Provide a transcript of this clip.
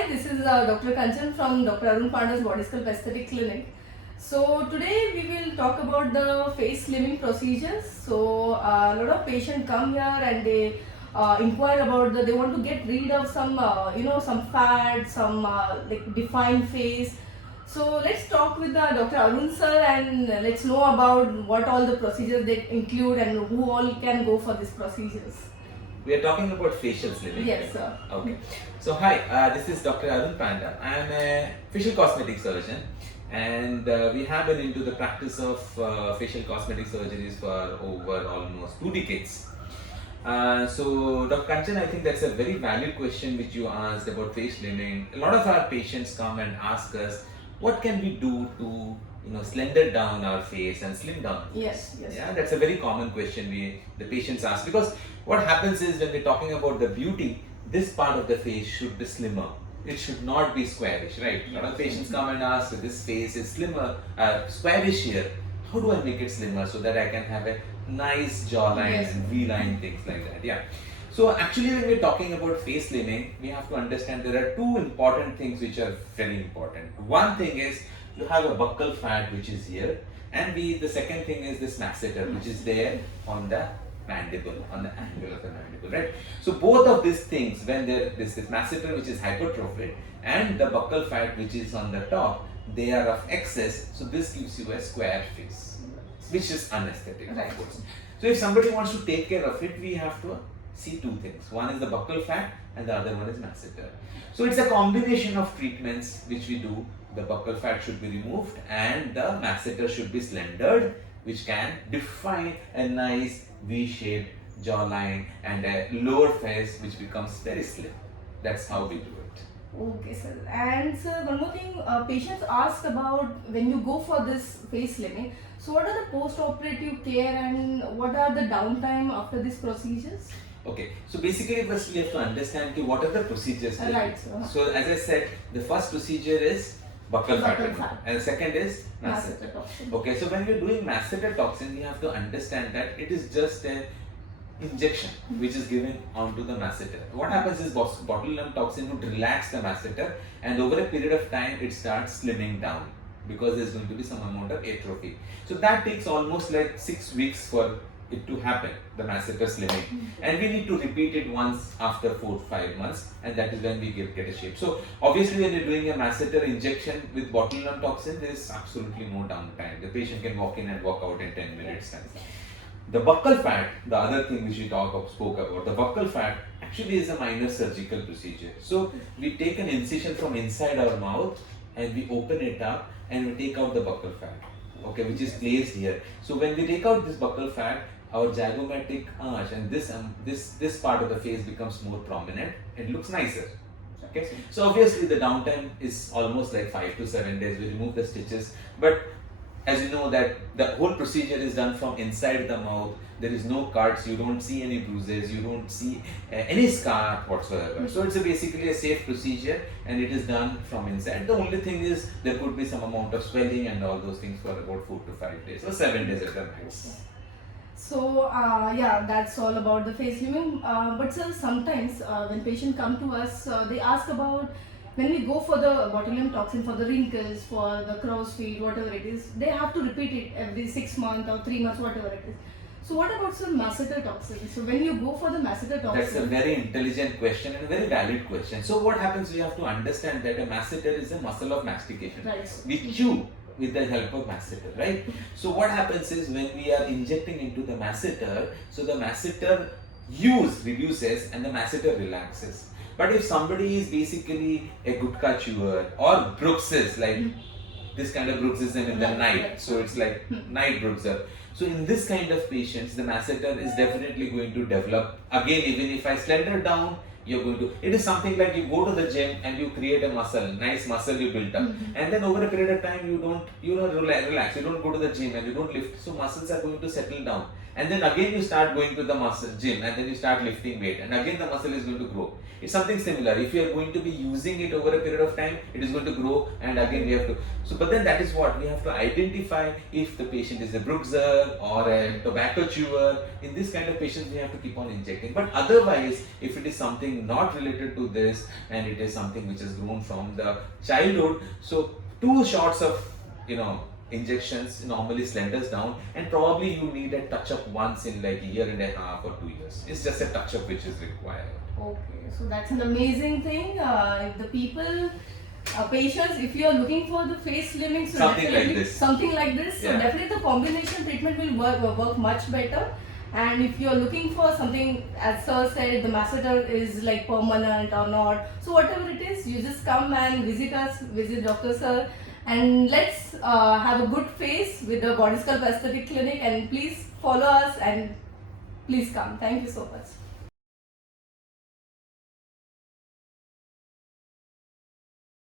Hi, this is Dr. Kanchan from Dr. Arun Panda's Bodyskulpt Aesthetic Clinic. So today we will talk about the face slimming procedures. So a lot of patients come here and they inquire about they want to get rid of some some fat, some like defined face. So let's talk with Dr. Arun sir and let's know about what all the procedures they include and who all can go for these procedures. We are talking about facial slimming. Yes, sir. Okay. So hi, this is Dr. Arun Panda. I am a facial cosmetic surgeon, and we have been into the practice of facial cosmetic surgeries for over almost 2 decades. So Dr. Kanchan, I think that's a very valid question which you asked about face slimming. A lot of our patients come and ask us, what can we do to slender down our face and slim down? Yes, yes. Yeah, that's a very common question the patients ask, because what happens is when we're talking about the beauty, this part of the face should be slimmer. It should not be squarish, right? A lot of patients come and ask, this face is slimmer, squarish here. How do I make it slimmer so that I can have a nice jawline Yes. and V-line, things like that? Yeah. So actually, when we're talking about face slimming, we have to understand there are two important things which are very important. One thing is you have a buccal fat which is here, and the second thing is this masseter which is there on the mandible, on the angle of the mandible, right? So both of these things, when this masseter which is hypertrophied and the buccal fat which is on the top, they are of excess, so this gives you a square face, which is unaesthetic, Right. of course. So if somebody wants to take care of it, we have to see two things. One is the buccal fat and the other one is masseter. So it's a combination of treatments which we do. The buccal fat should be removed and the masseter should be slendered, which can define a nice V-shaped jawline and a lower face which becomes very slim. That's how we do it. Okay, sir. And sir, one more thing, patients ask about when you go for this face slimming. So, what are the post-operative care and what are the downtime after these procedures? Okay, so basically first we have to understand what are the procedures. Right, sir. So as I said, the first procedure is buccal fat Buccal removal, fat. and the second is masseter. Masseter toxin. Okay, so when we're doing masseter toxin, we have to understand that it is just an injection which is given onto the masseter. What happens is botulinum toxin would relax the masseter, and over a period of time it starts slimming down because there's going to be some amount of atrophy. So that takes almost like 6 weeks for it to happen, the masseter slimming, and we need to repeat it once after 4 to 5 months, and that is when we get a shape. So obviously when you're doing a masseter injection with botulinum toxin, there is absolutely no downtime. The patient can walk in and walk out in 10 minutes time. The buccal fat, the other thing which we spoke about, the buccal fat actually is a minor surgical procedure. So we take an incision from inside our mouth and we open it up and we take out the buccal fat, okay, which is placed here. So when we take out this buccal fat, our zygomatic arch and this part of the face becomes more prominent and looks nicer. Okay, so obviously the downtime is almost like 5 to 7 days. We remove the stitches, but as you know that the whole procedure is done from inside the mouth. There is no cuts, you don't see any bruises, you don't see any scar whatsoever. So it's basically a safe procedure and it is done from inside. The only thing is there could be some amount of swelling and all those things for about 4 to 5 days or 7 days at the max. So, yeah, that's all about the face slimming. But sir, sometimes when patients come to us, they ask about when we go for the botulinum toxin for the wrinkles, for the crow's feet, whatever it is, they have to repeat it every 6 months or 3 months, whatever it is. So what about some masseter toxin? So when you go for the masseter toxin... That's a very intelligent question and a very valid question. So what happens, we have to understand that a masseter is a muscle of mastication. Right. We chew with the help of masseter, right? So what happens is when we are injecting into the masseter, so the masseter reduces and the masseter relaxes. But if somebody is basically a gutka chewer or bruxes, like this kind of bruxism in the night, so it's like night bruxer. So in this kind of patients, the masseter is definitely going to develop. Again, even if I slender down, you're going to, it is something like you go to the gym and you create a muscle, nice muscle you built up, and then over a period of time you don't relax, you don't go to the gym and you don't lift, so muscles are going to settle down and then again you start going to the muscle gym, and then you start lifting weight, and again the muscle is going to grow. It's something similar. If you are going to be using it over a period of time, it is going to grow, and again we have to. So, but then that is what we have to identify if the patient is a bruiser or a tobacco chewer. In this kind of patients, we have to keep on injecting. But otherwise, if it is something not related to this, and it is something which has grown from the childhood, so 2 shots of injections normally slenders down, and probably you need a touch up once in like a year and a half or 2 years. It's just a touch up which is required. Okay, so that's an amazing thing. If the people, patients, if you are looking for the face slimming, so Something like this. something like this, so Yeah. definitely the combination treatment will work much better. And if you are looking for something, as sir said, the masseter is like permanent or not, so whatever it is, you just come and visit us, visit Dr. Sir, and let's have a good face with the Bodyskulpt Aesthetic Clinic. And please follow us and please come. Thank you so much.